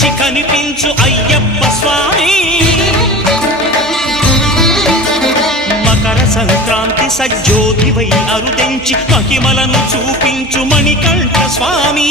నుంచి కనిపించు అయ్యప్ప స్వామి మకర సంక్రాంతి సజ్జోతివై అరుదెంచి మహిమలను చూపించు మణికంఠ స్వామి